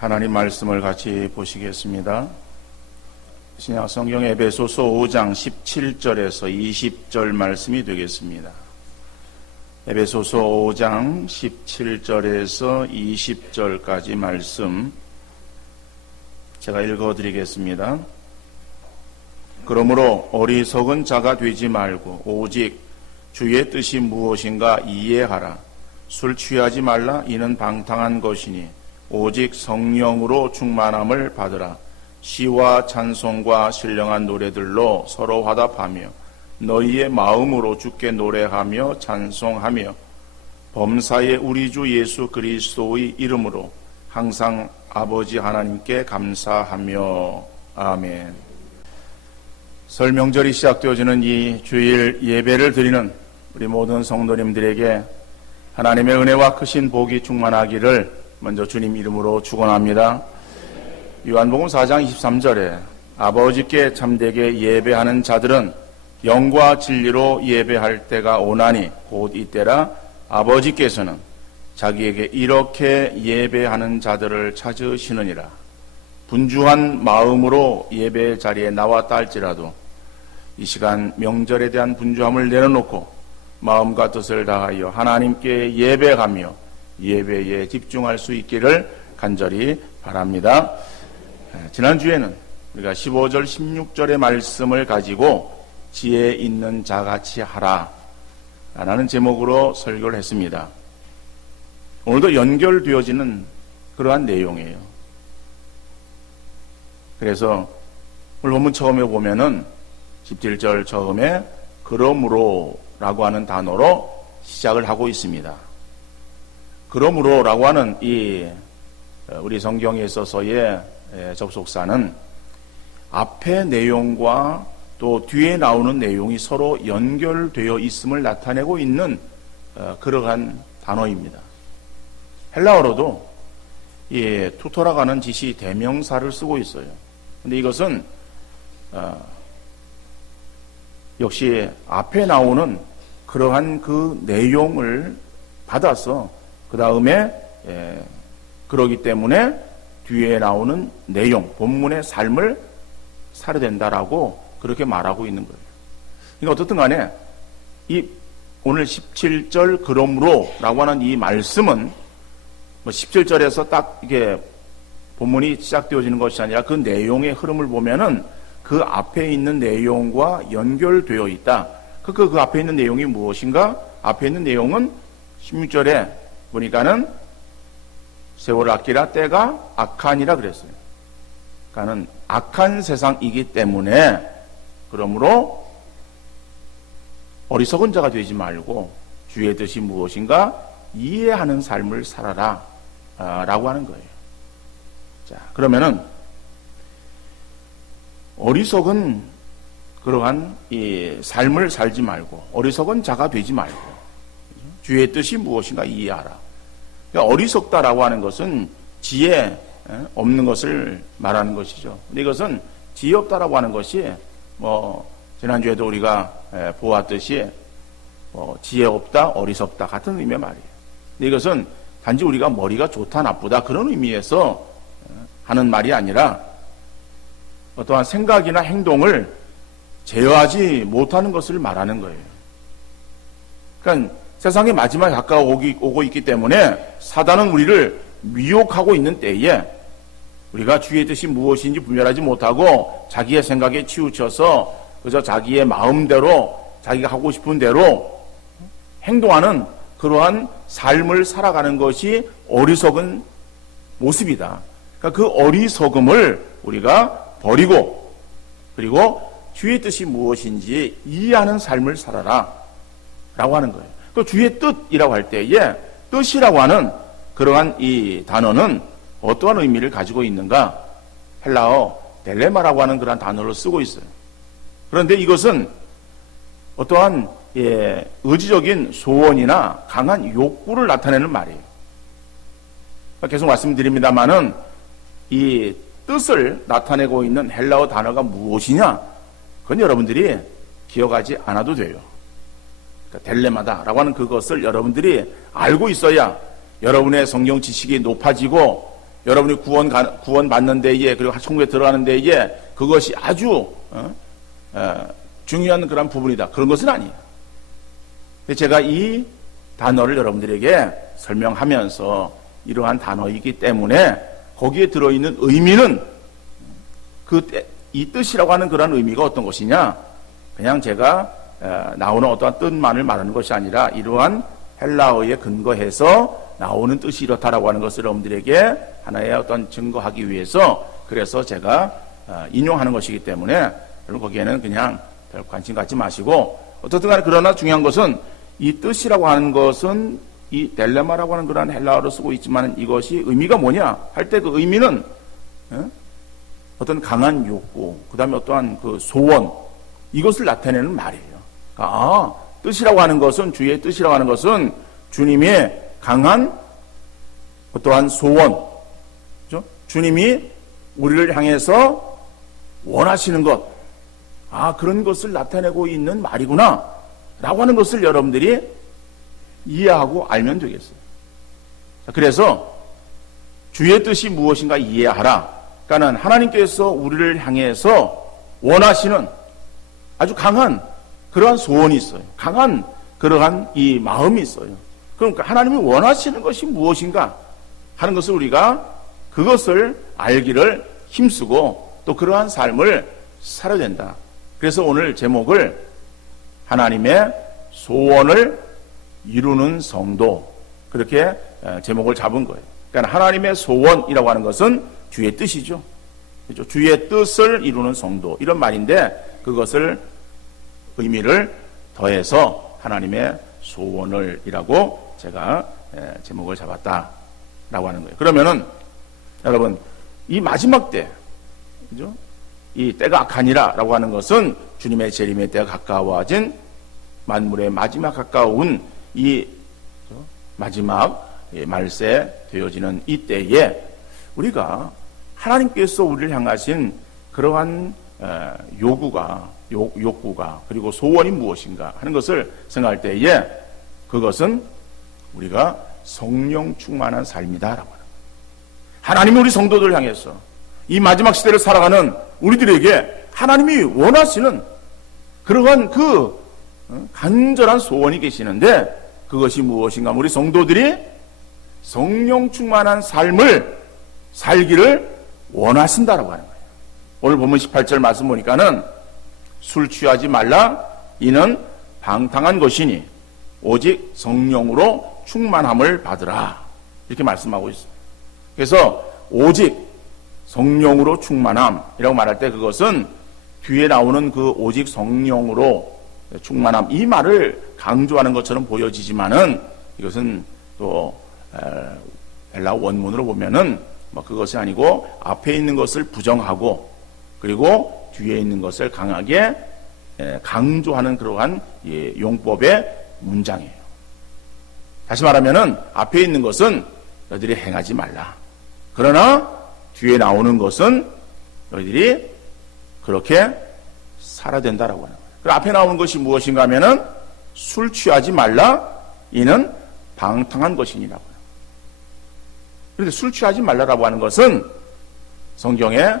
하나님 말씀을 같이 보시겠습니다. 신약 성경 에베소서 5장 17절에서 20절 말씀이 되겠습니다. 에베소서 5장 17절에서 20절까지 말씀 제가 읽어드리겠습니다. 그러므로 어리석은 자가 되지 말고 오직 주의 뜻이 무엇인가 이해하라. 술 취하지 말라. 이는 방탕한 것이니 오직 성령으로 충만함을 받으라. 시와 찬송과 신령한 노래들로 서로 화답하며 너희의 마음으로 주께 노래하며 찬송하며 범사의 우리 주 예수 그리스도의 이름으로 항상 아버지 하나님께 감사하며 아멘. 설 명절이 시작되어지는 이 주일 예배를 드리는 우리 모든 성도님들에게 하나님의 은혜와 크신 복이 충만하기를 먼저 주님 이름으로 축원합니다. 요한복음 4장 23절에 아버지께 참되게 예배하는 자들은 영과 진리로 예배할 때가 오나니 곧 이때라. 아버지께서는 자기에게 이렇게 예배하는 자들을 찾으시느니라. 분주한 마음으로 예배 자리에 나왔다 할지라도 이 시간 명절에 대한 분주함을 내려놓고 마음과 뜻을 다하여 하나님께 예배하며 예배에 집중할 수 있기를 간절히 바랍니다. 지난주에는 우리가 15절 16절의 말씀을 가지고 지혜 있는 자같이 하라 라는 제목으로 설교를 했습니다. 오늘도 연결되어지는 그러한 내용이에요. 그래서 오늘 본문 처음에 보면은 17절 처음에 그러므로 라고 하는 단어로 시작을 하고 있습니다. 그러므로 라고 하는 이 우리 성경에 있어서의 접속사는 앞의 내용과 또 뒤에 나오는 내용이 서로 연결되어 있음을 나타내고 있는 그러한 단어입니다. 헬라어로도 이 투토라가는 지시 대명사를 쓰고 있어요. 근데 이것은 역시 앞에 나오는 그러한 그 내용을 받아서 그 다음에 그러기 때문에 뒤에 나오는 내용, 본문의 삶을 살아야 된다라고 그렇게 말하고 있는 거예요. 그러니까 어떻든 간에 이 오늘 17절 그러므로 라고 하는 이 말씀은 뭐 17절에서 딱 이게 본문이 시작되어지는 것이 아니라 그 내용의 흐름을 보면은 그 앞에 있는 내용과 연결되어 있다. 그 앞에 있는 내용이 무엇인가? 앞에 있는 내용은 16절에 보니까는 세월 악기라 때가 악한이라 그랬어요. 그러니까는 악한 세상이기 때문에 그러므로 어리석은 자가 되지 말고 주의 뜻이 무엇인가 이해하는 삶을 살아라 라고 하는 거예요. 자, 그러면은 어리석은 그러한 이 삶을 살지 말고 어리석은 자가 되지 말고 주의 뜻이 무엇인가 이해하라. 그러니까 어리석다라고 하는 것은 지혜 없는 것을 말하는 것이죠. 근데 이것은 지혜 없다라고 하는 것이 뭐 지난주에도 우리가 보았듯이 지혜 없다, 어리석다 같은 의미의 말이에요. 근데 이것은 단지 우리가 머리가 좋다, 나쁘다 그런 의미에서 하는 말이 아니라 어떠한 생각이나 행동을 제어하지 못하는 것을 말하는 거예요. 그러니까 세상의 마지막에 가까워오고 있기 때문에 사단은 우리를 미혹하고 있는 때에 우리가 주의 뜻이 무엇인지 분별하지 못하고 자기의 생각에 치우쳐서 그저 자기의 마음대로 자기가 하고 싶은 대로 행동하는 그러한 삶을 살아가는 것이 어리석은 모습이다. 그러니까 그 어리석음을 우리가 버리고 그리고 주의 뜻이 무엇인지 이해하는 삶을 살아라 라고 하는 거예요. 그 주의 뜻이라고 할 때에 뜻이라고 하는 그러한 이 단어는 어떠한 의미를 가지고 있는가? 헬라어 델레마라고 하는 그런 단어를 쓰고 있어요. 그런데 이것은 어떠한 의지적인 소원이나 강한 욕구를 나타내는 말이에요. 계속 말씀드립니다만은 이 뜻을 나타내고 있는 헬라어 단어가 무엇이냐? 그건 여러분들이 기억하지 않아도 돼요. 그러니까 델레마다라고 하는 그것을 여러분들이 알고 있어야 여러분의 성경 지식이 높아지고 여러분이 구원 받는 데에, 그리고 천국에 들어가는 데에 그것이 아주 중요한 그런 부분이다. 그런 것은 아니에요. 제가 이 단어를 여러분들에게 설명하면서 이러한 단어이기 때문에 거기에 들어있는 의미는 이 뜻이라고 하는 그런 의미가 어떤 것이냐, 그냥 제가 나오는 어떠한 뜻만을 말하는 것이 아니라 이러한 헬라어에 근거해서 나오는 뜻이 이렇다라고 하는 것을 여러분들에게 하나의 어떤 증거하기 위해서, 그래서 제가 인용하는 것이기 때문에 여러분 거기에는 그냥 별 관심 갖지 마시고, 어떻든 간에 그러나 중요한 것은 이 뜻이라고 하는 것은 이 델레마라고 하는 그런 헬라어로 쓰고 있지만 이것이 의미가 뭐냐 할 때 그 의미는 어떤 강한 욕구, 그 다음에 어떠한 그 소원, 이것을 나타내는 말이에요. 그러니까 뜻이라고 하는 것은, 주의 뜻이라고 하는 것은 주님의 강한 어떠한 소원, 그렇죠? 주님이 우리를 향해서 원하시는 것, 그런 것을 나타내고 있는 말이구나 라고 하는 것을 여러분들이 이해하고 알면 되겠어요. 그래서 주의 뜻이 무엇인가 이해하라. 그러니까 하나님께서 우리를 향해서 원하시는 아주 강한 그러한 소원이 있어요. 강한 그러한 이 마음이 있어요. 그러니까 하나님이 원하시는 것이 무엇인가 하는 것을 우리가 그것을 알기를 힘쓰고 또 그러한 삶을 살아야 된다. 그래서 오늘 제목을 하나님의 소원을 이루는 성도, 그렇게 제목을 잡은 거예요. 그러니까 하나님의 소원이라고 하는 것은 주의 뜻이죠. 그렇죠? 주의 뜻을 이루는 성도, 이런 말인데 그것을 의미를 더해서 하나님의 소원을이라고 제가 제목을 잡았다라고 하는 거예요. 그러면은 여러분, 이 마지막 때, 그죠? 이 때가 악하니라라고 하는 것은 주님의 재림의 때가 가까워진, 만물의 마지막 가까운 이 마지막 말세 되어지는 이 때에 우리가 하나님께서 우리를 향하신 그러한 욕구가 그리고 소원이 무엇인가 하는 것을 생각할 때에 그것은 우리가 성령 충만한 삶이다라고 하는 거예요. 하나님이 우리 성도들을 향해서 이 마지막 시대를 살아가는 우리들에게 하나님이 원하시는 그러한 그 간절한 소원이 계시는데 그것이 무엇인가? 우리 성도들이 성령 충만한 삶을 살기를 원하신다라고 하는 거예요. 오늘 본문 18절 말씀 보니까는 술 취하지 말라, 이는 방탕한 것이니 오직 성령으로 충만함을 받으라, 이렇게 말씀하고 있습니다. 그래서 오직 성령으로 충만함이라고 말할 때 그것은 뒤에 나오는 그 오직 성령으로 충만함, 이 말을 강조하는 것처럼 보여지지만은 이것은 또 헬라 원문으로 보면은 그것이 아니고 앞에 있는 것을 부정하고 그리고 뒤에 있는 것을 강하게 강조하는 그러한 용법의 문장이에요. 다시 말하면은 앞에 있는 것은 너희들이 행하지 말라. 그러나 뒤에 나오는 것은 너희들이 그렇게 살아야 된다라고 하는 거예요. 그 앞에 나오는 것이 무엇인가 하면은 술 취하지 말라, 이는 방탕한 것이니라고 해요. 그런데 술 취하지 말라라고 하는 것은 성경에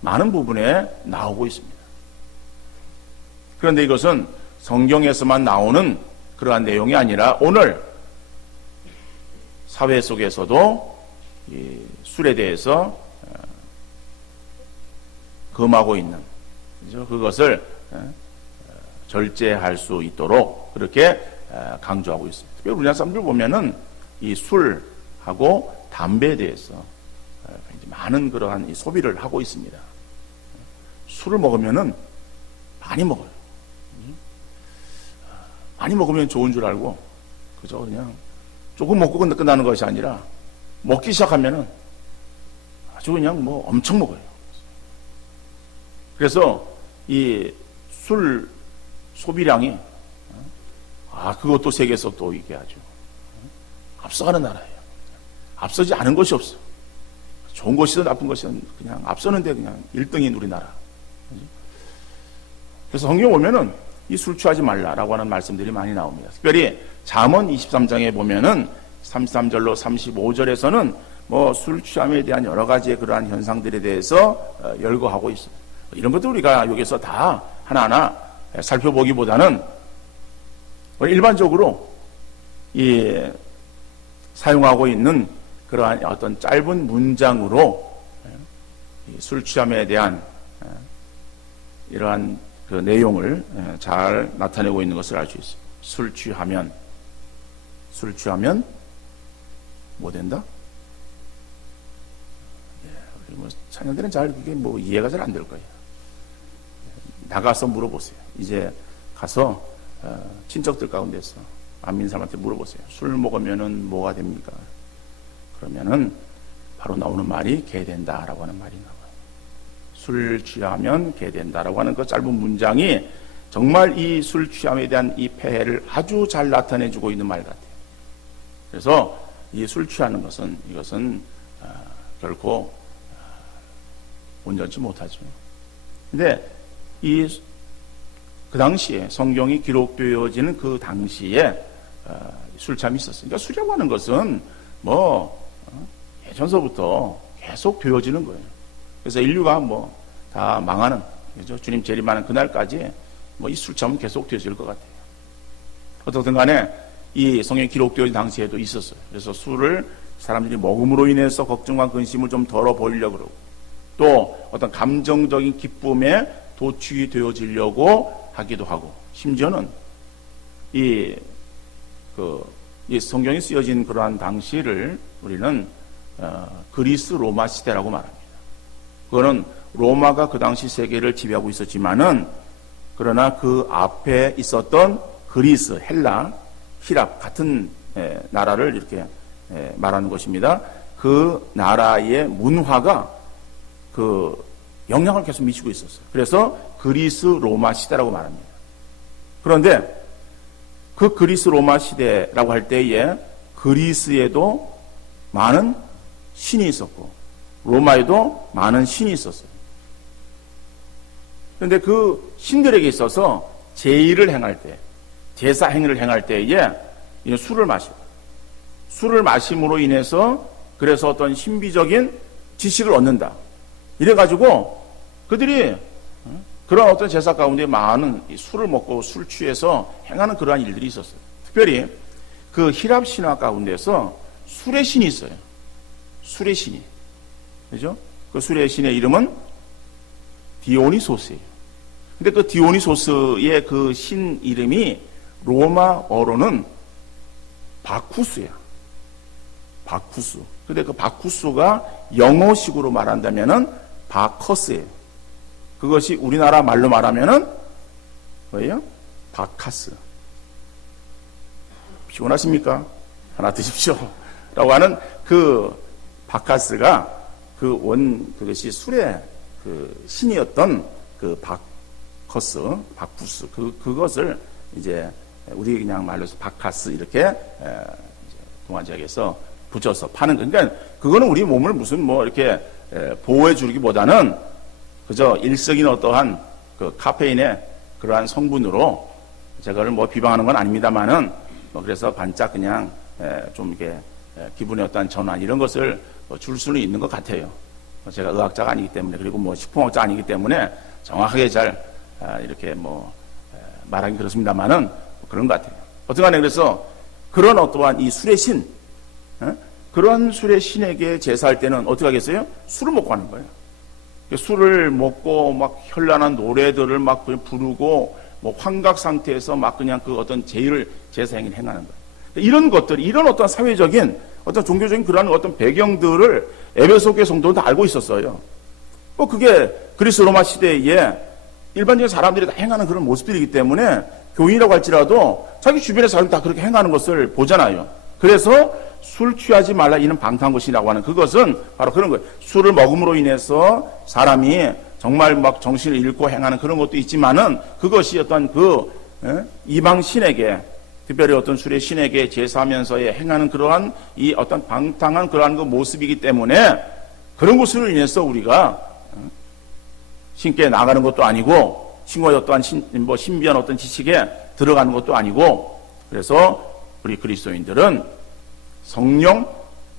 많은 부분에 나오고 있습니다. 그런데 이것은 성경에서만 나오는 그러한 내용이 아니라 오늘 사회 속에서도 이 술에 대해서 금하고 있는, 그것을 절제할 수 있도록 그렇게 강조하고 있습니다. 특별히 우리나라 사람들 보면은 이 술하고 담배에 대해서 많은 그러한 이 소비를 하고 있습니다. 술을 먹으면은 많이 먹어요. 많이 먹으면 좋은 줄 알고, 그죠? 그냥 조금 먹고 끝나는 것이 아니라 먹기 시작하면은 아주 그냥 엄청 먹어요. 그래서 이 술 소비량이 그것도 세계에서 또 이게 아주 앞서가는 나라예요. 앞서지 않은 것이 없어. 좋은 것이든 나쁜 것이든 그냥 앞서는데 그냥 1등인 우리나라. 그래서 성경 보면은 이 술 취하지 말라라고 하는 말씀들이 많이 나옵니다. 특별히 잠언 23장에 보면은 33절로 35절에서는 뭐 술 취함에 대한 여러 가지의 그러한 현상들에 대해서 열거하고 있습니다. 이런 것도 우리가 여기서 다 하나하나 살펴보기보다는 일반적으로 사용하고 있는 그러한 어떤 짧은 문장으로 술 취함에 대한 이러한 그 내용을 잘 나타내고 있는 것을 알 수 있습니다. 술 취하면 뭐 된다? 뭐 청년들은 잘 그게 뭐 이해가 잘 안 될 거예요. 나가서 물어보세요. 이제 가서 친척들 가운데서 안 믿는 사람한테 물어보세요. 술 먹으면은 뭐가 됩니까? 그러면은 바로 나오는 말이 개된다라고 하는 말인가 봐요. 술 취하면 개된다라고 하는 그 짧은 문장이 정말 이 술 취함에 대한 이 폐해를 아주 잘 나타내주고 있는 말 같아요. 그래서 이 술 취하는 것은 이것은 결코 온전치 못하죠. 근데 그 당시에 성경이 기록되어지는 그 당시에 술참이 있었어요. 그러니까 술이라고 하는 것은 예전서부터 계속 되어지는 거예요. 그래서 인류가 다 망하는, 그죠? 주님 재림하는 그날까지 이 술참은 계속 되어질 것 같아요. 어떻든 간에 이 성경이 기록되어진 당시에도 있었어요. 그래서 술을 사람들이 먹음으로 인해서 걱정과 근심을 좀 덜어 보이려고 그러고, 또 어떤 감정적인 기쁨에 도취 되어지려고 하기도 하고, 심지어는 이 성경이 쓰여진 그러한 당시를 우리는 그리스 로마 시대라고 말합니다. 그거는 로마가 그 당시 세계를 지배하고 있었지만은, 그러나 그 앞에 있었던 그리스, 헬라, 히랍 같은 나라를 이렇게 말하는 것입니다. 그 나라의 문화가 그 영향을 계속 미치고 있었어요. 그래서 그리스 로마 시대라고 말합니다. 그런데 그 그리스 로마 시대라고 할 때에 그리스에도 많은 신이 있었고 로마에도 많은 신이 있었어요. 그런데 그 신들에게 있어서 제의를 행할 때, 제사 행위를 행할 때에 술을 마시고, 술을 마심으로 인해서 그래서 어떤 신비적인 지식을 얻는다. 이래가지고 그들이 그런 어떤 제사 가운데 많은 술을 먹고 술 취해서 행하는 그러한 일들이 있었어요. 특별히 그 히랍 신화 가운데서 술의 신이 있어요. 술의 신이. 그죠? 그 술의 신의 이름은 디오니소스예요. 근데 그 디오니소스의 그 신 이름이 로마어로는 바쿠스야. 바쿠스. 근데 그 바쿠스가 영어식으로 말한다면은 바커스예요. 그것이 우리나라 말로 말하면은 뭐예요? 바카스. 피곤하십니까? 하나 드십시오. 라고 하는 그 바카스가 그것이 술의 그 신이었던 그 바쿠스, 그것을 이제 우리 그냥 말로 해서 바카스 이렇게 동아 지역에서 붙여서 파는 거. 그러니까 그거는 우리 몸을 무슨 이렇게 보호해 주기보다는 그저 일석인 어떠한 그 카페인의 그러한 성분으로 제가를 비방하는 건 아닙니다만은 그래서 반짝 그냥 좀 이렇게 기분의 어떠한 전환 이런 것을 줄 수는 있는 것 같아요. 제가 의학자가 아니기 때문에, 그리고 식품학자 아니기 때문에 정확하게 잘 이렇게 말하기 그렇습니다만은 그런 것 같아요. 어쨌든 그래서 그런 어떠한 이 술의 신, 그런 술의 신에게 제사할 때는 어떻게 하겠어요? 술을 먹고 하는 거예요. 술을 먹고 막 현란한 노래들을 막 부르고 환각 상태에서 막 그냥 그 어떤 제사 행위를 행하는 거예요. 이런 것들이, 이런 어떤 사회적인 어떤 종교적인 그러한 어떤 배경들을 에베소 교회 성도는 다 알고 있었어요. 그게 그리스 로마 시대에 일반적인 사람들이 다 행하는 그런 모습들이기 때문에 교인이라고 할지라도 자기 주변의 사람이 다 그렇게 행하는 것을 보잖아요. 그래서 술 취하지 말라 이는 방탕한 것이라고 하는 그것은 바로 그런 거예요. 술을 먹음으로 인해서 사람이 정말 막 정신을 잃고 행하는 그런 것도 있지만은 그것이 어떤 이방 신에게, 특별히 어떤 술의 신에게 제사하면서의 행하는 그러한 이 어떤 방탕한 그러한 그 모습이기 때문에 그런 것으로 인해서 우리가 신께 나가는 것도 아니고 신과의 어떠한 신비한 어떤 지식에 들어가는 것도 아니고, 그래서 우리 그리스도인들은 성령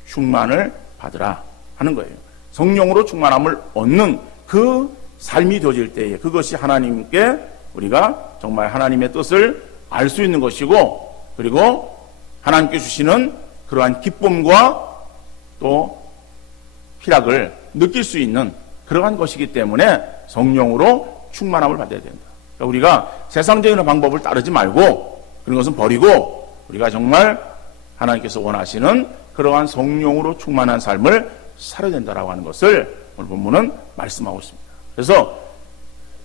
충만을 받으라 하는 거예요. 성령으로 충만함을 얻는 그 삶이 되어질 때에 그것이 하나님께 우리가 정말 하나님의 뜻을 알 수 있는 것이고, 그리고 하나님께 주시는 그러한 기쁨과 또 희락을 느낄 수 있는 그러한 것이기 때문에 성령으로 충만함을 받아야 된다. 그러니까 우리가 세상적인 방법을 따르지 말고 그런 것은 버리고 우리가 정말 하나님께서 원하시는 그러한 성령으로 충만한 삶을 살아야 된다라고 하는 것을 오늘 본문은 말씀하고 있습니다. 그래서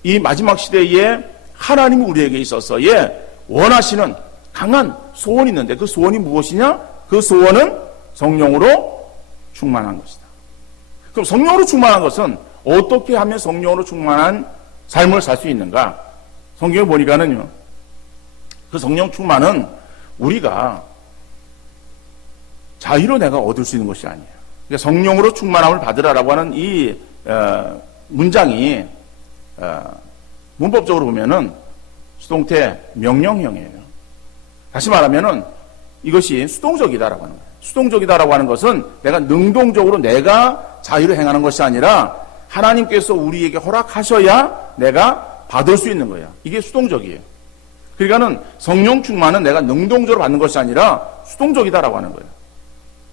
이 마지막 시대에 하나님이 우리에게 있어서의 원하시는 강한 소원이 있는데 그 소원이 무엇이냐? 그 소원은 성령으로 충만한 것이다. 그럼 성령으로 충만한 것은 어떻게 하면 성령으로 충만한 삶을 살 수 있는가? 성경에 보니까는요, 그 성령 충만은 우리가 자의로 내가 얻을 수 있는 것이 아니에요. 그러니까 성령으로 충만함을 받으라라고 하는 이 문장이 문법적으로 보면은 수동태 명령형이에요. 다시 말하면은 이것이 수동적이다라고 하는 거예요. 수동적이다라고 하는 것은 내가 능동적으로 내가 자유로 행하는 것이 아니라 하나님께서 우리에게 허락하셔야 내가 받을 수 있는 거예요. 이게 수동적이에요. 그러니까는 성령 충만은 내가 능동적으로 받는 것이 아니라 수동적이다라고 하는 거예요.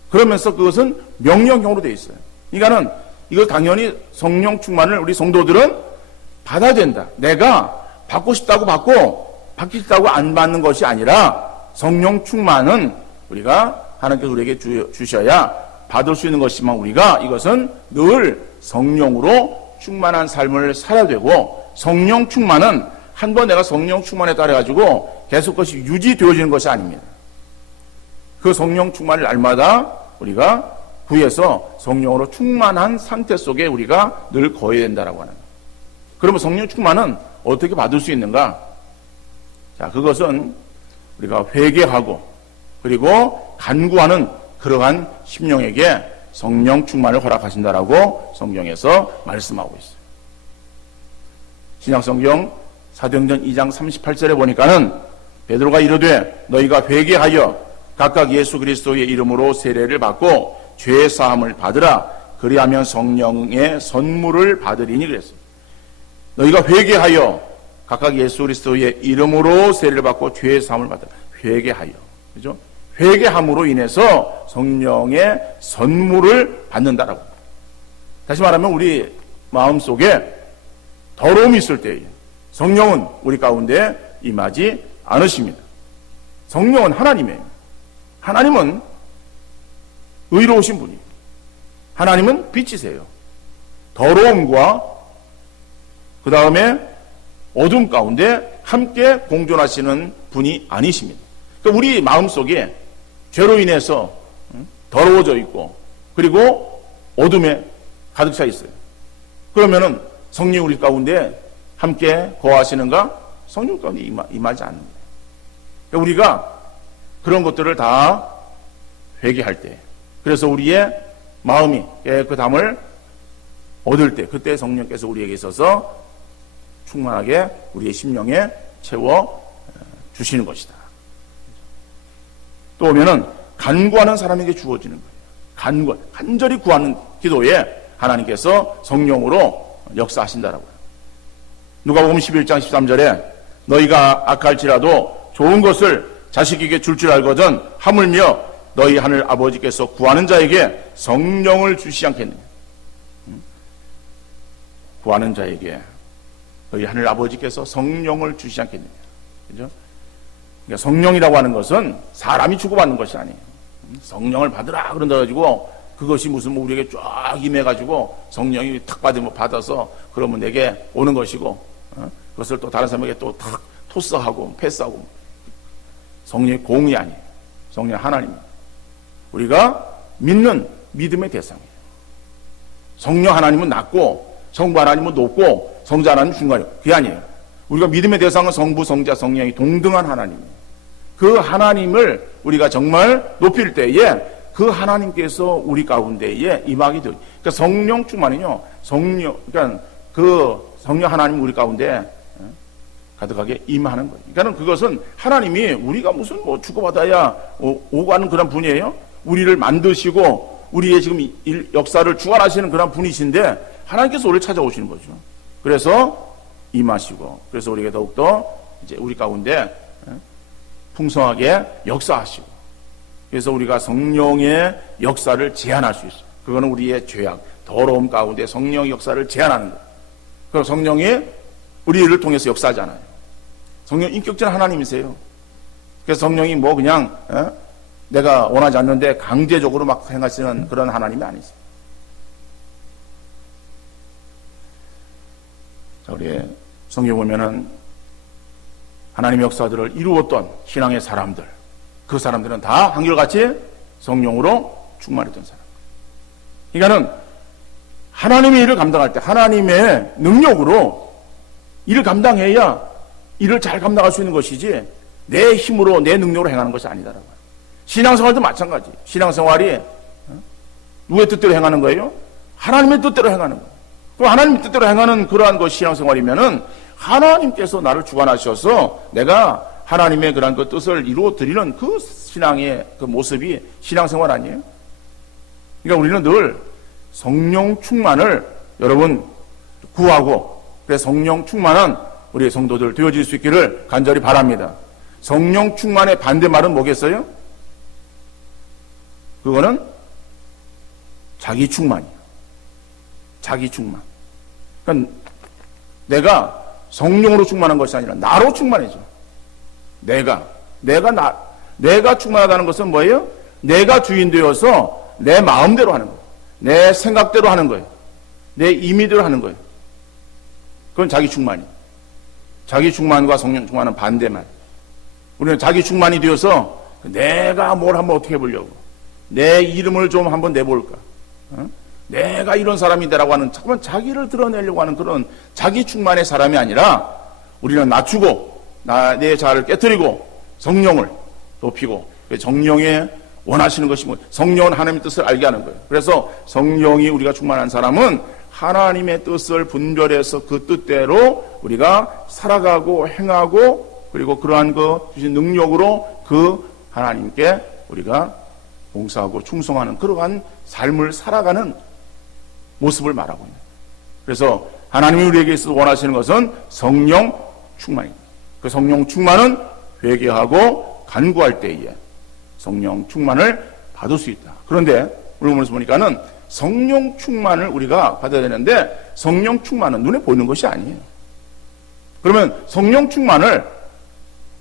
그러면서 그것은 명령형으로 되어 있어요. 그러니까는 이거 당연히 성령 충만을 우리 성도들은 받아야 된다. 내가 받고 싶다고 받고 받기 싶다고 안 받는 것이 아니라 성령 충만은 우리가 하나님께서 우리에게 주셔야 받을 수 있는 것이지만 우리가 이것은 늘 성령으로 충만한 삶을 살아야 되고, 성령 충만은 한번 내가 성령 충만에 따라 가지고 계속 그것이 유지되어지는 것이 아닙니다. 그 성령 충만을 날마다 우리가 구해서 성령으로 충만한 상태 속에 우리가 늘 거해야 된다라고 하는 거예요. 그러면 성령 충만은 어떻게 받을 수 있는가? 자, 그것은 우리가 회개하고 그리고 간구하는 그러한 심령에게 성령 충만을 허락하신다라고 성경에서 말씀하고 있어요. 신약성경 사도행전 2장 38절에 보니까는 베드로가 이르되 너희가 회개하여 각각 예수 그리스도의 이름으로 세례를 받고 죄 사함을 받으라. 그리하면 성령의 선물을 받으리니 그랬어요. 너희가 회개하여 각각 예수 그리스도의 이름으로 세례를 받고 죄 사함을 받으라. 회개하여, 그죠? 회개함으로 인해서 성령의 선물을 받는다라고. 다시 말하면 우리 마음속에 더러움이 있을 때에 성령은 우리 가운데 임하지 않으십니다. 성령은 하나님이에요. 하나님은 의로우신 분이에요. 하나님은 빛이세요. 더러움과 그 다음에 어둠 가운데 함께 공존하시는 분이 아니십니다. 그러니까 우리 마음속에 죄로 인해서 더러워져 있고 그리고 어둠에 가득 차 있어요. 그러면은 성령 우리 가운데 함께 거하시는가? 성령 가운데 임하지 않습니다. 그러니까 우리가 그런 것들을 다 회개할 때, 그래서 우리의 마음이 깨끗함을 얻을 때, 그때 성령께서 우리에게 있어서 충만하게 우리의 심령에 채워 주시는 것이다. 또 오면은 간구하는 사람에게 주어지는 거예요. 간절히 구하는 기도에 하나님께서 성령으로 역사하신다라고요. 누가복음 11장 13절에 너희가 악할지라도 좋은 것을 자식에게 줄 알거든 하물며 너희 하늘 아버지께서 구하는 자에게 성령을 주시지 않겠느냐. 구하는 자에게 너희 하늘 아버지께서 성령을 주시지 않겠느냐. 그죠? 그러니까 성령이라고 하는 것은 사람이 주고받는 것이 아니에요. 성령을 받으라 그런다 가지고 그것이 무슨 뭐 우리에게 쫙 임해가지고 성령이 탁 받아서 그러면 내게 오는 것이고, 그것을 또 다른 사람에게 또 탁 토스하고 패스하고. 성령의 공이 아니에요. 성령 하나님입니다. 우리가 믿는 믿음의 대상이에요. 성령 하나님은 낮고 성부 하나님은 높고 성자 하나님은 중간이에요. 그게 아니에요. 우리가 믿음의 대상은 성부, 성자, 성령이 동등한 하나님이에요. 그 하나님을 우리가 정말 높일 때에 그 하나님께서 우리 가운데에 임하게 되죠. 그러니까 성령 충만은요, 그러니까 그 성령 하나님 우리 가운데 가득하게 임하는 거예요. 그러니까 그것은 하나님이 우리가 무슨 뭐 주고받아야 오고 하는 그런 분이에요. 우리를 만드시고 우리의 지금 역사를 주관하시는 그런 분이신데 하나님께서 우리를 찾아오시는 거죠. 그래서 임하시고, 그래서 우리에게 더욱더 이제 우리 가운데 풍성하게 역사하시고, 그래서 우리가 성령의 역사를 제한할 수 있어요. 그거는 우리의 죄악, 더러움 가운데 성령의 역사를 제한하는 거예요. 그럼 성령이 우리를 통해서 역사하잖아요. 성령 인격적인 하나님이세요. 그래서 성령이 뭐 그냥 내가 원하지 않는데 강제적으로 막 행하시는 그런 하나님이 아니세요. 자, 우리 성경 보면은 하나님의 역사들을 이루었던 신앙의 사람들, 그 사람들은 다 한결같이 성령으로 충만했던 사람. 그러니까는 하나님의 일을 감당할 때 하나님의 능력으로 일을 감당해야 일을 잘 감당할 수 있는 것이지 내 힘으로 내 능력으로 행하는 것이 아니다라고. 신앙생활도 마찬가지. 신앙생활이 누구의 뜻대로 행하는 거예요? 하나님의 뜻대로 행하는 거예요. 그럼 하나님의 뜻대로 행하는 그러한 것 신앙생활이면은 하나님께서 나를 주관하셔서 내가 하나님의 그러한 그 뜻을 이루어 드리는 그 신앙의 그 모습이 신앙생활 아니에요? 그러니까 우리는 늘 성령 충만을 여러분 구하고, 그래서 성령 충만한 우리 성도들 되어질 수 있기를 간절히 바랍니다. 성령 충만의 반대말은 뭐겠어요? 그거는 자기 충만이에요. 자기 충만. 그러니까 내가 성령으로 충만한 것이 아니라 나로 충만해져. 내가 충만하다는 것은 뭐예요? 내가 주인 되어서 내 마음대로 하는 거예요. 내 생각대로 하는 거예요. 내 임의대로 하는 거예요. 그건 자기 충만이에요. 자기 충만과 성령 충만은 반대말. 우리는 자기 충만이 되어서 내가 뭘 한번 어떻게 해보려고, 내 이름을 좀 한번 내볼까, 내가 이런 사람이다라고 하는 잠깐만 자기를 드러내려고 하는 그런 자기 충만의 사람이 아니라 우리는 낮추고 내 자아를 깨뜨리고 성령을 높이고, 정령에 원하시는 것이 뭐 성령은 하나님의 뜻을 알게 하는 거예요. 그래서 성령이 우리가 충만한 사람은 하나님의 뜻을 분별해서 그 뜻대로 우리가 살아가고 행하고, 그리고 그러한 그 주신 능력으로 그 하나님께 우리가 봉사하고 충성하는 그러한 삶을 살아가는 모습을 말하고 있는 거예요. 그래서 하나님이 우리에게 있어서 원하시는 것은 성령 충만입니다. 그 성령 충만은 회개하고 간구할 때에 성령 충만을 받을 수 있다. 그런데 오늘 본문에서 보니까는 성령 충만을 우리가 받아야 되는데 성령 충만은 눈에 보이는 것이 아니에요. 그러면 성령 충만을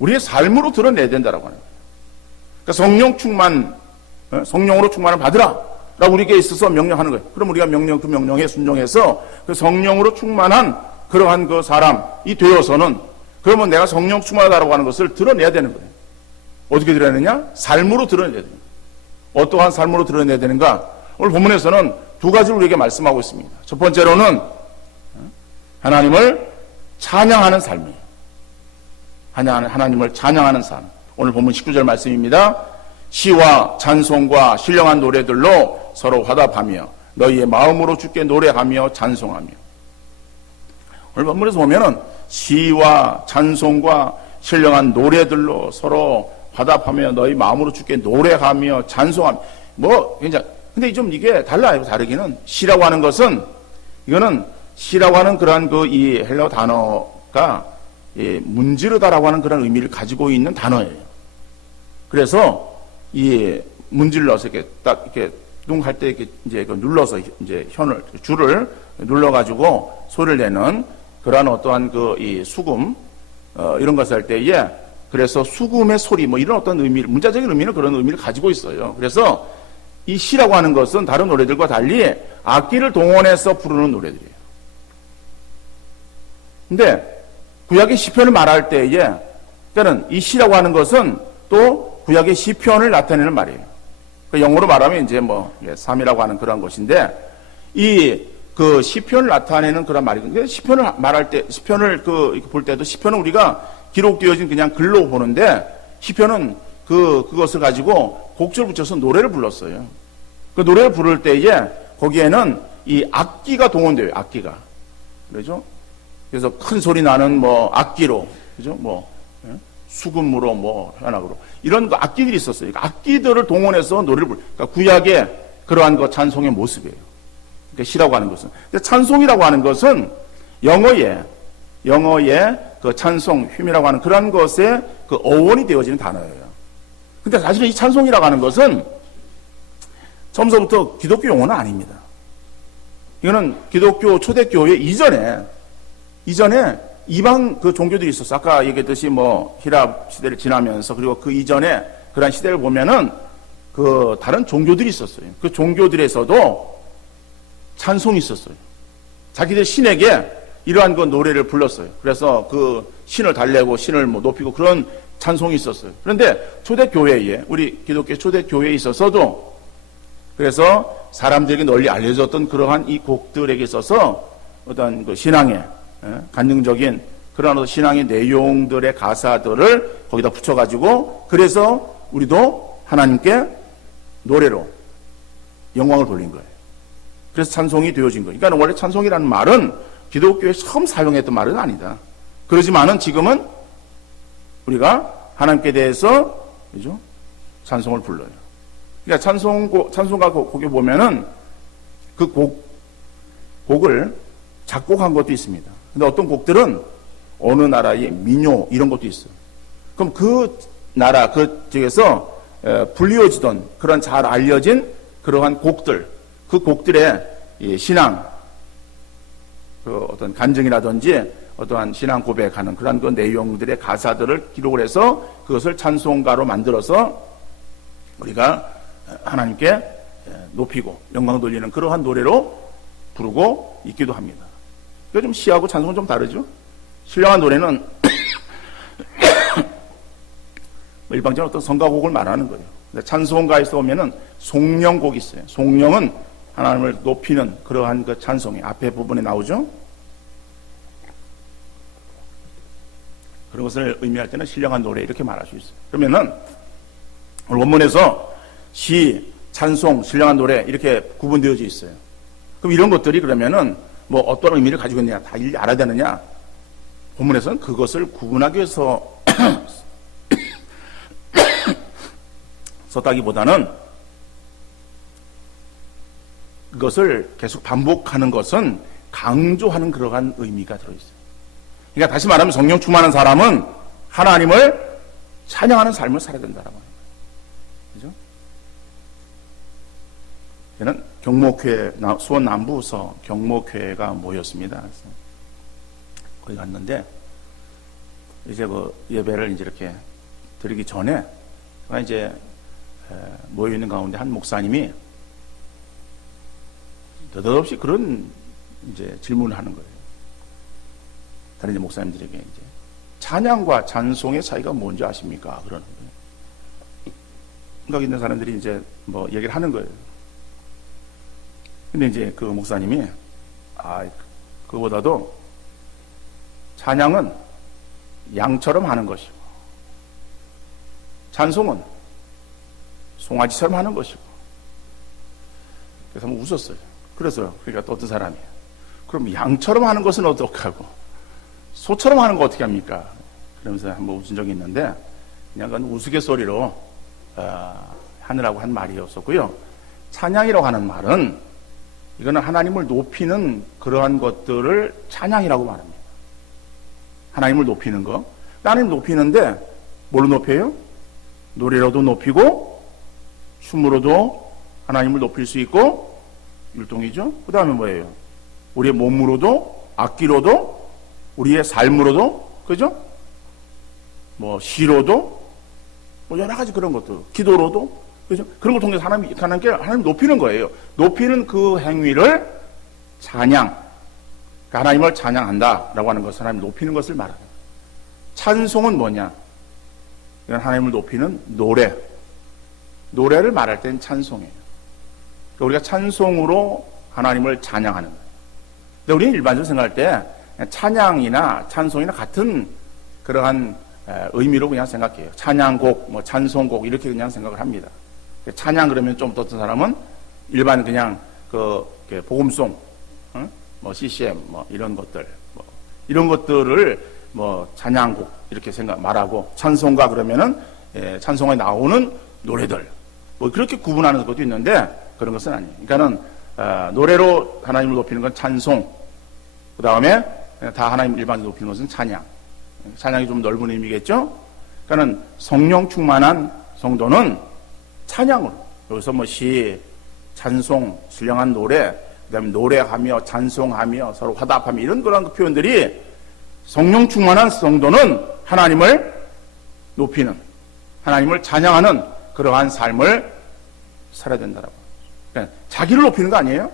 우리의 삶으로 드러내야 된다라고 하는 거예요. 그러니까 성령 충만, 성령으로 충만을 받으라 라고 우리에게 있어서 명령하는 거예요. 그럼 우리가 그 명령에 순종해서 그 성령으로 충만한 그러한 그 사람이 되어서는, 그러면 내가 성령 충만하다라고 하는 것을 드러내야 되는 거예요. 어떻게 드러내느냐? 삶으로 드러내야 돼요. 어떠한 삶으로 드러내야 되는가? 오늘 본문에서는 두 가지를 우리에게 말씀하고 있습니다. 첫 번째로는 하나님을 찬양하는 삶이에요. 하나님을 찬양하는 삶. 오늘 본문 19절 말씀입니다. 시와 찬송과 신령한 노래들로 서로 화답하며 너희의 마음으로 주께 노래하며 찬송하며. 오늘 본문에서 보면은 시와 찬송과 신령한 노래들로 서로 화답하며 너희 마음으로 주께 노래하며 찬송하며. 뭐 굉장히, 근데 좀 이게 달라요. 다르기는. 시라고 하는 것은, 이거는 시라고 하는 그러한 그 이 헬라어 단어가 문지르다라고 하는 그런 의미를 가지고 있는 단어예요. 그래서 이 문질러서 이렇게 딱 이렇게 둥할 때 이렇게 이제 눌러서 이제 줄을 눌러가지고 소리를 내는 그러한 어떠한 그 이 수금 이런 것을 할 때에, 그래서 수금의 소리 뭐 이런 어떤 의미를, 문자적인 의미는 그런 의미를 가지고 있어요. 그래서 이 시라고 하는 것은 다른 노래들과 달리 악기를 동원해서 부르는 노래들이에요. 근데 구약의 시편을 말할 때에, 그러니까는 이 시라고 하는 것은 또 구약의 시편을 나타내는 말이에요. 그 영어로 말하면 이제 뭐 삶이라고 하는 그런 것인데, 이 그 시편을 나타내는 그런 말이거든요. 시편을 말할 때, 시편을 볼 때도 시편은 우리가 기록되어진 그냥 글로 보는데, 시편은 그것을 가지고 곡절 붙여서 노래를 불렀어요. 그 노래를 부를 때에 거기에는 이 악기가 동원돼요. 악기가. 그렇죠? 그래서 큰 소리 나는 뭐 악기로, 그죠? 뭐 수금으로 뭐 현악으로 이런 거 악기들이 있었어요. 그러니까 악기들을 동원해서 노래를 그러니까 구약의 그러한 그 찬송의 모습이에요. 그러니까 시라고 하는 것은. 근데 찬송이라고 하는 것은 영어의 그 찬송, 휄이라고 하는 그런 것에 그 어원이 되어지는 단어예요. 근데 사실은 이 찬송이라고 하는 것은 처음부터 기독교 용어는 아닙니다. 이거는 기독교 초대교회 이전에 이방 그 종교들이 있었어. 아까 얘기했듯이 뭐 히랍 시대를 지나면서 그리고 그 이전에 그런 시대를 보면은 그 다른 종교들이 있었어요. 그 종교들에서도 찬송이 있었어요. 자기들 신에게 이러한 그 노래를 불렀어요. 그래서 그 신을 달래고 신을 뭐 높이고 그런 찬송이 있었어요. 그런데 초대교회에, 우리 기독교 초대교회에 있어서도 그래서 사람들에게 널리 알려졌던 그러한 이 곡들에게 있어서 어떤 그 신앙의 간증적인 그런 어떤 신앙의 내용들의 가사들을 거기다 붙여가지고 그래서 우리도 하나님께 노래로 영광을 돌린 거예요. 그래서 찬송이 되어진 거예요. 그러니까 원래 찬송이라는 말은 기독교에 처음 사용했던 말은 아니다. 그러지만은 지금은 우리가 하나님께 대해서 그죠? 찬송을 불러요. 그러니까 찬송가 곡에 보면은 그 곡을 작곡한 것도 있습니다. 근데 어떤 곡들은 어느 나라의 민요 이런 것도 있어요. 그럼 그 나라 그 지역에서 불리워지던 그런 잘 알려진 그러한 곡들, 그 곡들의 신앙, 그 어떤 간증이라든지 어떠한 신앙 고백하는 그런 그 내용들의 가사들을 기록을 해서 그것을 찬송가로 만들어서 우리가 하나님께 높이고 영광 돌리는 그러한 노래로 부르고 있기도 합니다. 그러니까 좀 시하고 찬송은 좀 다르죠. 신령한 노래는 일방적인 어떤 성가곡을 말하는 거예요. 찬송가에서 보면은 송령곡이 있어요. 송령은 하나님을 높이는 그러한 그 찬송이 앞에 부분에 나오죠. 그런 것을 의미할 때는 신령한 노래 이렇게 말할 수 있어요. 그러면은 오늘 원문에서 시, 찬송, 신령한 노래 이렇게 구분되어져 있어요. 그럼 이런 것들이 그러면은 뭐 어떤 의미를 가지고 있느냐 다 일일이 알아야 되느냐? 본문에서는 그것을 구분하기 위해서 썼다기보다는 그것을 계속 반복하는 것은 강조하는 그러한 의미가 들어있어요. 그러니까 다시 말하면 성령 충만한 사람은 하나님을 찬양하는 삶을 살아야 된다라고 합니다. 그죠? 저는 경목회, 수원 남부서 경목회가 모였습니다. 그래서 거기 갔는데, 이제 그 예배를 이제 이렇게 드리기 전에, 이제 모여있는 가운데 한 목사님이 느닷없이 그런 이제 질문을 하는 거예요. 다른 이제 목사님들에게 이제 찬양과 찬송의 차이가 뭔지 아십니까? 그러는 거예요. 생각 있는 사람들이 이제 뭐 얘기를 하는 거예요. 근데 이제 그 목사님이 그거보다도 찬양은 양처럼 하는 것이고 찬송은 송아지처럼 하는 것이고. 그래서 한번 웃었어요. 그래서 그러니까 또 어떤 사람이 그럼 양처럼 하는 것은 어떡하고 소처럼 하는 거 어떻게 합니까? 그러면서 한번 웃은 적이 있는데 그냥 그건 우스갯소리로 하느라고 한 말이었었고요. 찬양이라고 하는 말은 이거는 하나님을 높이는 그러한 것들을 찬양이라고 말합니다. 하나님을 높이는 거. 하나님 높이는데 뭘로 높여요? 노래로도 높이고 춤으로도 하나님을 높일 수 있고 율동이죠. 그 다음에 뭐예요? 우리의 몸으로도 악기로도 우리의 삶으로도 그죠? 뭐 시로도 뭐 여러 가지 그런 것들 기도로도 그죠? 그런 걸 통해서 하나님 높이는 거예요. 높이는 그 행위를 찬양, 그러니까 하나님을 찬양한다라고 하는 것은 하나님 높이는 것을 말합니다. 찬송은 뭐냐? 이건 하나님을 높이는 노래를 말할 땐 찬송이에요. 그러니까 우리가 찬송으로 하나님을 찬양하는 거예요. 근데 우리는 일반적으로 생각할 때 찬양이나 찬송이나 같은 그러한 의미로 그냥 생각해요. 찬양곡, 뭐 찬송곡 이렇게 그냥 생각을 합니다. 찬양 그러면 좀 어떤 사람은 일반 그냥 그 복음송, 뭐 CCM 뭐 이런 것들, 뭐 이런 것들을 뭐 찬양곡 이렇게 말하고 찬송가 그러면은 찬송에 나오는 노래들 뭐 그렇게 구분하는 것도 있는데 그런 것은 아니에요. 그러니까는 노래로 하나님을 높이는 건 찬송, 그 다음에 다 하나님 일반적으로 높이는 것은 찬양. 찬양이 좀 넓은 의미겠죠? 그러니까는 성령 충만한 성도는 찬양으로, 여기서 뭐 시, 찬송, 신령한 노래, 그 다음에 노래하며 찬송하며 서로 화답하며 이런 그런 표현들이 성령 충만한 성도는 하나님을 높이는, 하나님을 찬양하는 그러한 삶을 살아야 된다라고. 그러니까 자기를 높이는 거 아니에요?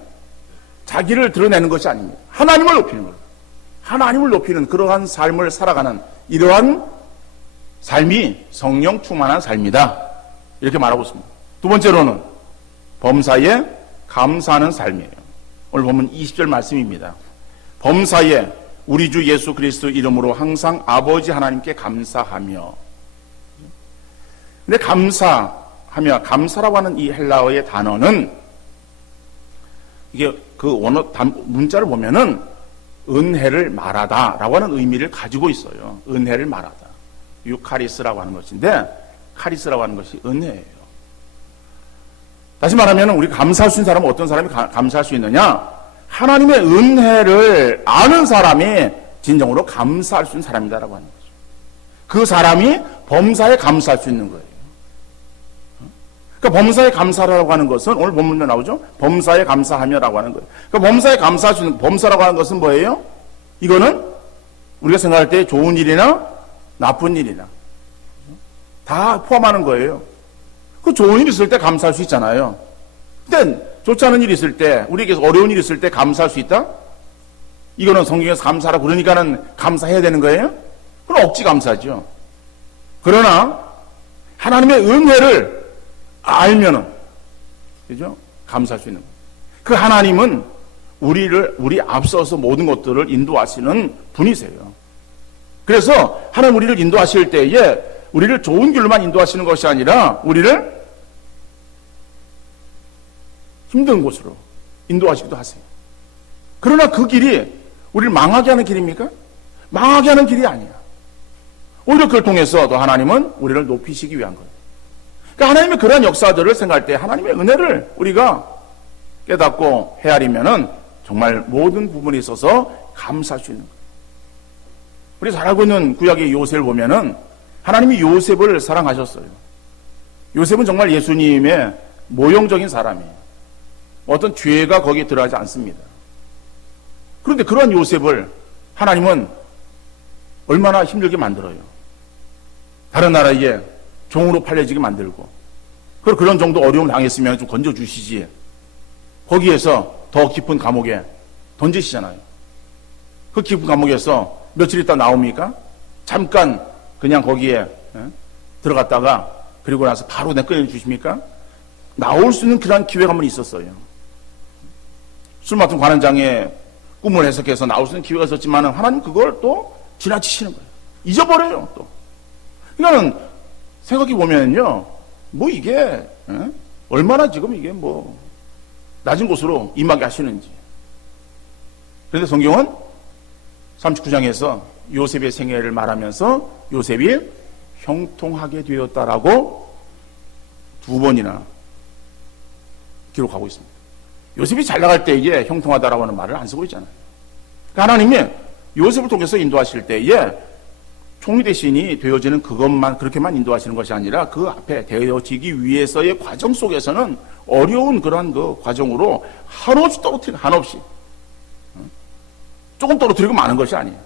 자기를 드러내는 것이 아닙니다. 하나님을 높이는 거예요. 하나님을 높이는 그러한 삶을 살아가는 이러한 삶이 성령 충만한 삶이다. 이렇게 말하고 있습니다. 두 번째로는 범사에 감사하는 삶이에요. 오늘 보면 20절 말씀입니다. 범사에 우리 주 예수 그리스도 이름으로 항상 아버지 하나님께 감사하며. 근데 감사하며, 감사라고 하는 이 헬라어의 단어는 이게 그 원어 문자를 보면은 은혜를 말하다라고 하는 의미를 가지고 있어요. 은혜를 말하다. 유카리스라고 하는 것인데, 카리스라고 하는 것이 은혜예요. 다시 말하면 우리 감사할 수 있는 사람은 어떤 사람이 감사할 수 있느냐? 하나님의 은혜를 아는 사람이 진정으로 감사할 수 있는 사람이다라고 하는 거죠. 그 사람이 범사에 감사할 수 있는 거예요. 그러니까 범사에 감사라고 하는 것은 오늘 본문에 나오죠. 범사에 감사하며라고 하는 거예요. 그러니까 범사에 감사할 수 있는, 범사라고 하는 것은 뭐예요? 이거는 우리가 생각할 때 좋은 일이나 나쁜 일이나 다 포함하는 거예요. 그 좋은 일 있을 때 감사할 수 있잖아요. 근데 좋지 않은 일 있을 때, 우리에게서 어려운 일 있을 때 감사할 수 있다? 이거는 성경에서 감사하라 그러니까는 감사해야 되는 거예요? 그럼 억지 감사죠. 그러나 하나님의 은혜를 알면은, 그죠? 감사할 수 있는 거예요. 그 하나님은 우리 앞서서 모든 것들을 인도하시는 분이세요. 그래서 하나님 우리를 인도하실 때에 우리를 좋은 길로만 인도하시는 것이 아니라 우리를 힘든 곳으로 인도하시기도 하세요. 그러나 그 길이 우리를 망하게 하는 길입니까? 망하게 하는 길이 아니야. 오히려 그걸 통해서 또 하나님은 우리를 높이시기 위한 거예요. 그러니까 하나님의 그러한 역사들을 생각할 때 하나님의 은혜를 우리가 깨닫고 헤아리면은 정말 모든 부분에 있어서 감사할 수 있는 거예요. 우리 잘 알고 있는 구약의 요셉을 보면은 하나님이 요셉을 사랑하셨어요. 요셉은 정말 예수님의 모형적인 사람이에요. 어떤 죄가 거기에 들어가지 않습니다. 그런데 그러한 요셉을 하나님은 얼마나 힘들게 만들어요. 다른 나라에 종으로 팔려지게 만들고, 그런 정도 어려움 당했으면 좀 건져주시지. 거기에서 더 깊은 감옥에 던지시잖아요. 그 깊은 감옥에서 며칠 있다 나옵니까? 잠깐 그냥 거기에 들어갔다가 그리고 나서 바로 꺼내 주십니까? 나올 수 있는 그런 기회가 한번 있었어요. 술 맡은 관원장의 꿈을 해석해서 나올 수 있는 기회가 있었지만 하나님 그걸 또 지나치시는 거예요. 잊어버려요 또. 그러니까 생각해 보면요, 뭐 이게 얼마나 지금 이게 뭐 낮은 곳으로 임하게 하시는지. 그런데 성경은 39장에서 요셉의 생애를 말하면서 요셉이 형통하게 되었다라고 두 번이나 기록하고 있습니다. 요셉이 잘 나갈 때에 형통하다라고 하는 말을 안 쓰고 있잖아요. 그러니까 하나님이 요셉을 통해서 인도하실 때에 총리 대신이 되어지는 그것만, 그렇게만 인도하시는 것이 아니라 그 앞에 되어지기 위해서의 과정 속에서는 어려운 그러한 그 과정으로 한없이 떨어뜨리고, 한없이. 조금 떨어뜨리고 마는 것이 아니에요.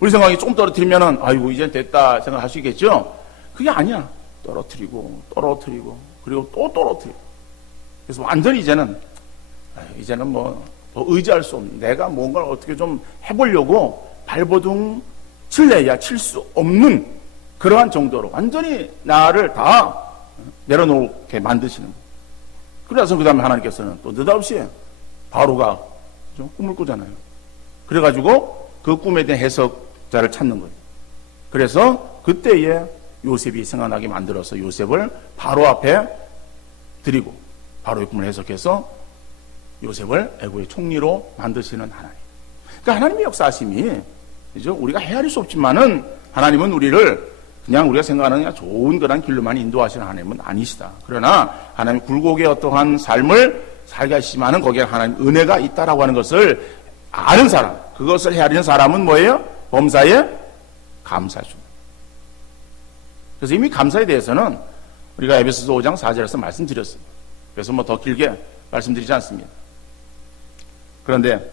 우리 생각이 조금 떨어뜨리면은, 아이고, 이제 됐다 생각할 수 있겠죠? 그게 아니야. 떨어뜨리고, 그리고 또 떨어뜨리고. 그래서 완전히 이제는 뭐, 더 의지할 수 없는, 내가 뭔가를 어떻게 좀 해보려고 발버둥 칠래야 칠 수 없는 그러한 정도로 완전히 나를 다 내려놓게 만드시는 거예요. 그래서 그 다음에 하나님께서는 또 느닷없이 바로가 꿈을 꾸잖아요. 그래가지고 그 꿈에 대한 해석자를 찾는 거예요. 그래서 그때에 요셉이 생각나게 만들어서 요셉을 바로 앞에 드리고 바로의 꿈을 해석해서 요셉을 애국의 총리로 만드시는 하나님. 그러니까 하나님의 역사하심이, 그죠? 우리가 헤아릴 수 없지만은 하나님은 우리를 그냥 우리가 생각하는 그냥 좋은 그런 길로만 인도하시는 하나님은 아니시다. 그러나 하나님 굴곡의 어떠한 삶을 살게 하시지만은 거기에 하나님 은혜가 있다라고 하는 것을 아는 사람, 그것을 헤아리는 사람은 뭐예요? 범사에 감사주. 그래서 이미 감사에 대해서는 우리가 에베소서 5장 4절에서 말씀드렸어요. 그래서 뭐 더 길게 말씀드리지 않습니다. 그런데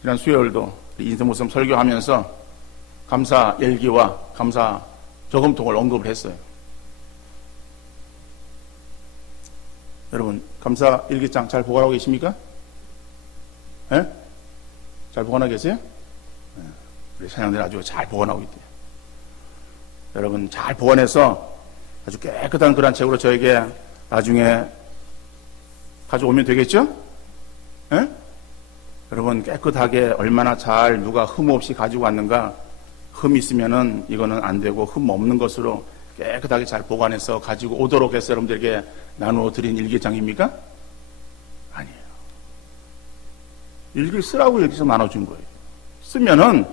지난 수요일도 인생 모습 설교하면서 감사 일기와 감사 저금통을 언급을 했어요. 여러분 감사 일기장 잘 보관하고 계십니까? 예? 잘 보관하고 계세요? 예. 우리 사장들 아주 잘 보관하고 있대요. 여러분 잘 보관해서 아주 깨끗한 그런 책으로 저에게 나중에 가져오면 되겠죠? 예? 여러분 깨끗하게 얼마나 잘 누가 흠 없이 가지고 왔는가. 흠 있으면은 이거는 안 되고 흠 없는 것으로 깨끗하게 잘 보관해서 가지고 오도록 해서 여러분들에게 나누어 드린 일기장입니까? 아니에요. 일기 쓰라고 여기서 나눠준 거예요. 쓰면은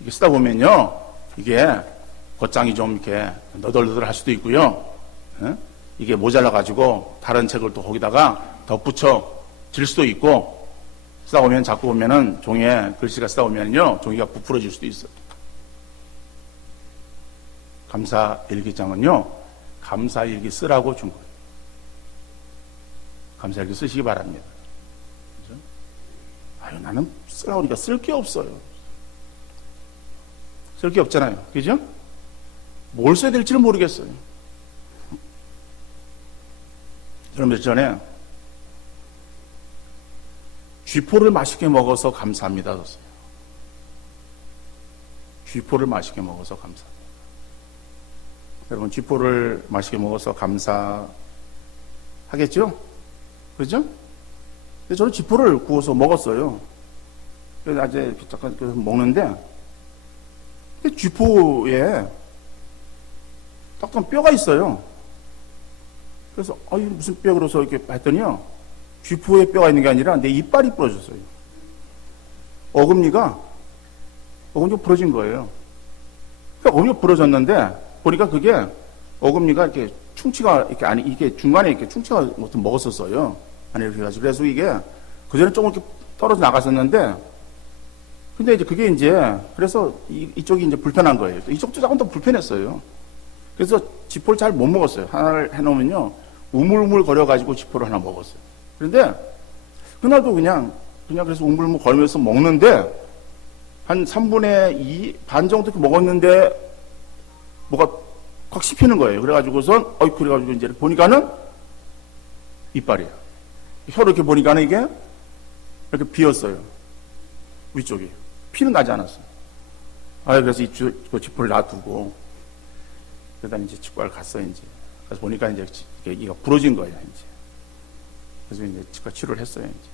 이게 쓰다 보면요 이게 겉장이 좀 이렇게 너덜너덜 할 수도 있고요. 예? 이게 모자라 가지고 다른 책을 또 거기다가 덧붙여 질 수도 있고 쓰다 보면 자꾸 보면은 종이에 글씨가 쓰다 보면요 종이가 부풀어질 수도 있어요. 감사 일기장은요 감사 일기 쓰라고 준 거예요. 감사 일기 쓰시기 바랍니다. 그죠? 아유 나는 쓰라고 하니까 쓸 게 없어요. 쓸 게 없잖아요. 그죠? 뭘 써야 될지를 모르겠어요. 저는 며칠 전에 쥐포를 맛있게 먹어서 감사합니다 썼어요. 쥐포를 맛있게 먹어서 감사합니다. 여러분 쥐포를 맛있게 먹어서 감사하겠죠? 그죠? 근데 저는 쥐포를 구워서 먹었어요. 그래서 아재 잠깐 먹는데 쥐포에 딱딱한 뼈가 있어요. 그래서 이게 무슨 뼈 그래서 이렇게 봤더니요 쥐포에 뼈가 있는 게 아니라 내 이빨이 부러졌어요. 어금니가 부러진 거예요. 그러니까 어금니가 부러졌는데 보니까 그게 어금니가 이렇게 충치가 이렇게 아니 이게 중간에 이렇게 충치가 무슨 먹었었어요. 아니 이렇게 해가지고 그래서 이게 그 전에 조금 이렇게 떨어져 나갔었는데 근데 이제 그게 이제 그래서 이쪽이 이제 불편한 거예요. 이쪽도 조금 더 불편했어요. 그래서 지포를 잘 못 먹었어요. 하나를 해놓으면요 우물우물 거려가지고 지포를 하나 먹었어요. 그런데 그날도 그냥 그래서 우물우물 거리면서 먹는데 한 3분의 2 반 정도 이렇게 먹었는데 뭐가 확 씹히는 거예요. 그래가지고선 그래가지고 이제 보니까는 이빨이에요. 혀로 이렇게 보니까는 이게 이렇게 비었어요. 위쪽이 피는 나지 않았어요. 그래서 그 지포를 놔두고 그러다 이제 치과를 갔어요. 이제 그래서 보니까 이제 이가 부러진 거예요. 이제 그래서 이제 치과 치료를 했어요. 이제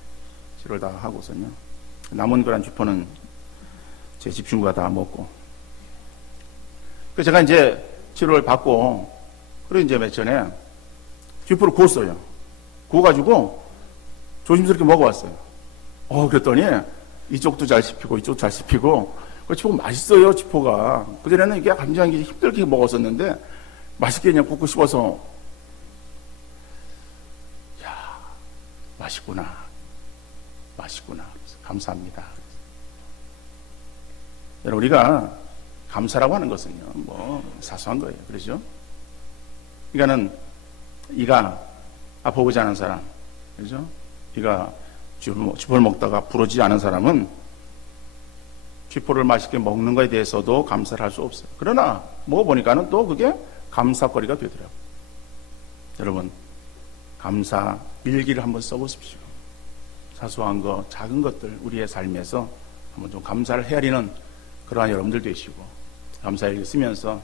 치료를 다 하고서요. 남은 그런 쥐포는 제 집중과 다 먹고. 그래서 제가 이제 치료를 받고, 그리고 이제 며칠 전에 쥐포를 구웠어요. 구워가지고 조심스럽게 먹어봤어요. 그랬더니 이쪽도 잘 씹히고 이쪽도 잘 씹히고, 그 쥐포 맛있어요, 쥐포가. 그전에는 이게 굉장히 힘들게 먹었었는데, 맛있게 그냥 굽고 씹어서, 맛있구나. 맛있구나. 감사합니다. 여러분, 우리가 감사라고 하는 것은요, 뭐, 사소한 거예요. 그러죠? 그러니까는, 이가 아파보지 않은 사람, 그죠? 이가 쥐포를 먹다가 부러지지 않은 사람은 쥐포를 맛있게 먹는 것에 대해서도 감사를 할 수 없어요. 그러나, 먹어보니까는 또 그게 감사거리가 되더라고요. 여러분, 감사 일기를 한번 써보십시오. 사소한 것, 작은 것들, 우리의 삶에서 한번 좀 감사를 헤아리는 그러한 여러분들 되시고, 감사일기 쓰면서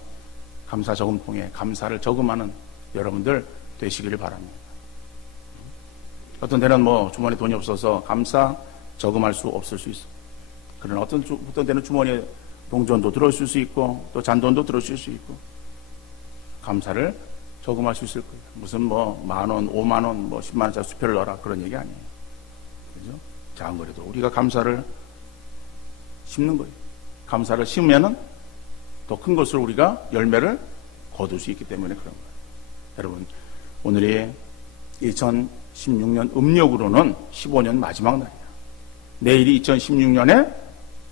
감사 저금통에 감사를 저금하는 여러분들 되시기를 바랍니다. 어떤 때는 뭐 주머니에 돈이 없어서 감사 저금할 수 없을 수 있어. 그러나 어떤 때는 주머니에 동전도 들어올 수 있고 또 잔돈도 들어올 수 있고 감사를 저금할 수 있을 거예요. 무슨 뭐 10,000원, 50,000원, 뭐 100,000원짜리 수표를 넣어라 그런 얘기 아니에요. 그죠? 작은 거라도 우리가 감사를 심는 거예요. 감사를 심으면은 더 큰 것을 우리가 열매를 거둘 수 있기 때문에 그런 거예요. 여러분, 오늘이 2016년 음력으로는 15년 마지막 날이야. 내일이 2016년의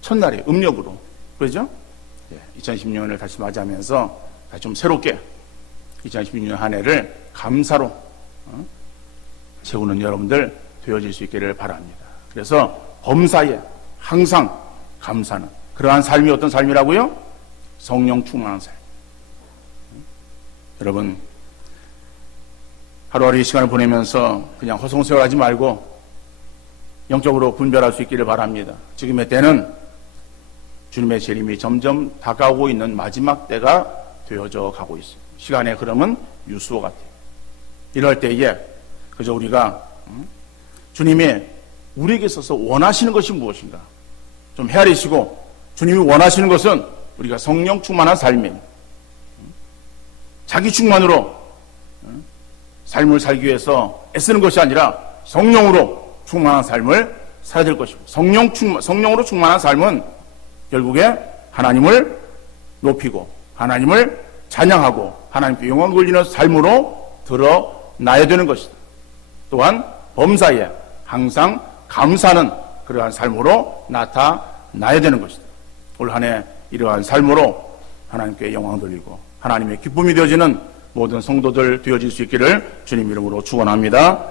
첫날이에요. 음력으로. 그렇죠? 2016년을 다시 맞이하면서 다시 좀 새롭게 2016년 한 해를 감사로 채우는 여러분들 되어질 수 있기를 바랍니다. 그래서 범사에 항상 감사는 그러한 삶이 어떤 삶이라고요? 성령 충만한 삶. 여러분 하루하루 이 시간을 보내면서 그냥 허송세월하지 말고 영적으로 분별할 수 있기를 바랍니다. 지금의 때는 주님의 재림이 점점 다가오고 있는 마지막 때가 되어져 가고 있어요. 시간의 흐름은 유수와 같아요. 이럴 때에 그저 우리가 주님이 우리에게 있어서 원하시는 것이 무엇인가 좀 헤아리시고, 주님이 원하시는 것은 우리가 성령 충만한 삶인 자기 충만으로 삶을 살기 위해서 애쓰는 것이 아니라 성령으로 충만한 삶을 살아야 될 것이고, 성령으로 충만한 삶은 결국에 하나님을 높이고 하나님을 찬양하고 하나님께 영광 돌리는 삶으로 드러나야 되는 것이다. 또한 범사에 항상 감사하는 그러한 삶으로 나타나야 되는 것이다. 올 한 해 이러한 삶으로 하나님께 영광 돌리고 하나님의 기쁨이 되어지는 모든 성도들 되어질 수 있기를 주님 이름으로 축원합니다.